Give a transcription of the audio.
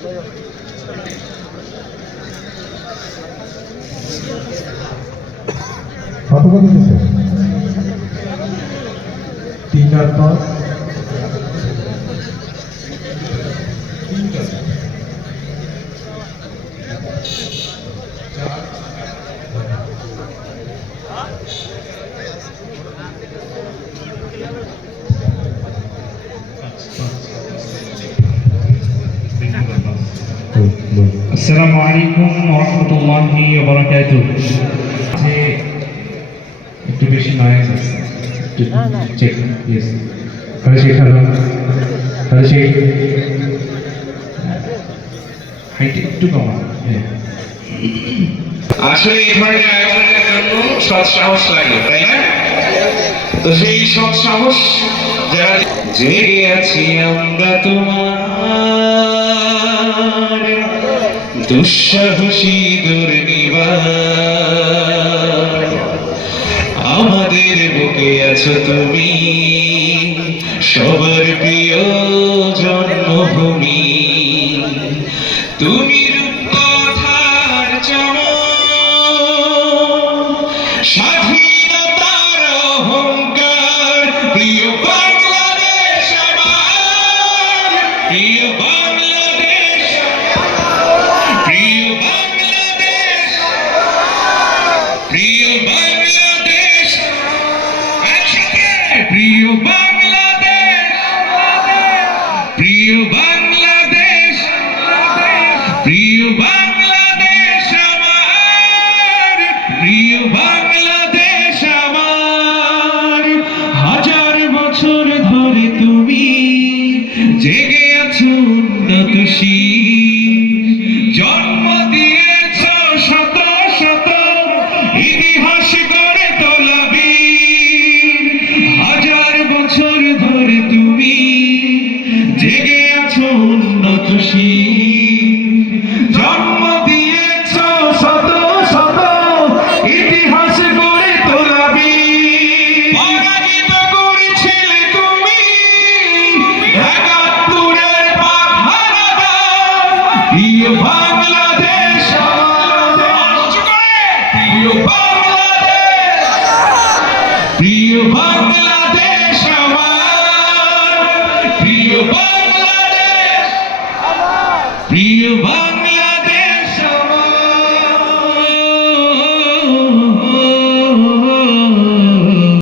কত কত দিচ্ছে 3 আর 5 আসসালামু আলাইকুম ওয়া রাহমাতুল্লাহি ওয়া বারাকাতুহু। একটু বেশি নয়েজ আছে, চেক ইয়েস হ্যালো হাইট একটু কমা। আসলে এই ধরনের আয়োজনের জন্য সৎ সাহস লাগে, তাই না? তো সেই সৎ সাহস যারা জেগে আছি আমরা তোমার দুঃসাহসী দুর্নিবার, আমাদের বুকে আছো তুমি সবার প্রিয় জন্মভূমি, তুমি রূপকথার চমক স্বাধীনতার অহংকার, প্রিয় বাংলাদেশ আমার, প্রিয় বাংলাদেশ, প্রিয় বাংলাদেশ, প্রিয় বাংলাদেশ, একসাথে প্রিয় বাংলাদেশ, প্রিয় বাংলাদেশ, প্রিয় বাংলাদেশ আমার, প্রিয় বাংলাদেশ আমার, হাজার বছর ধরে তুমি জেগে আছো উন্নত জন্ম দিয়েছ শত শত ইতিহাস গড়ে তোলা বীর, হাজার বছর ধরে তুমি জেগে আছো উন্নত জন্ম দিয়েছ শত শত ইতিহাস গড়ে তোলা বীর, পরাজিত করেছিলে তুমি ৭১-এর পাহারাদার, প্রিয় বাংলাদেশ, প্রিয় বাংলাদেশ, প্রিয় বাংলাদেশ আমার, প্রিয় বাংলাদেশ, প্রিয় বাংলাদেশ।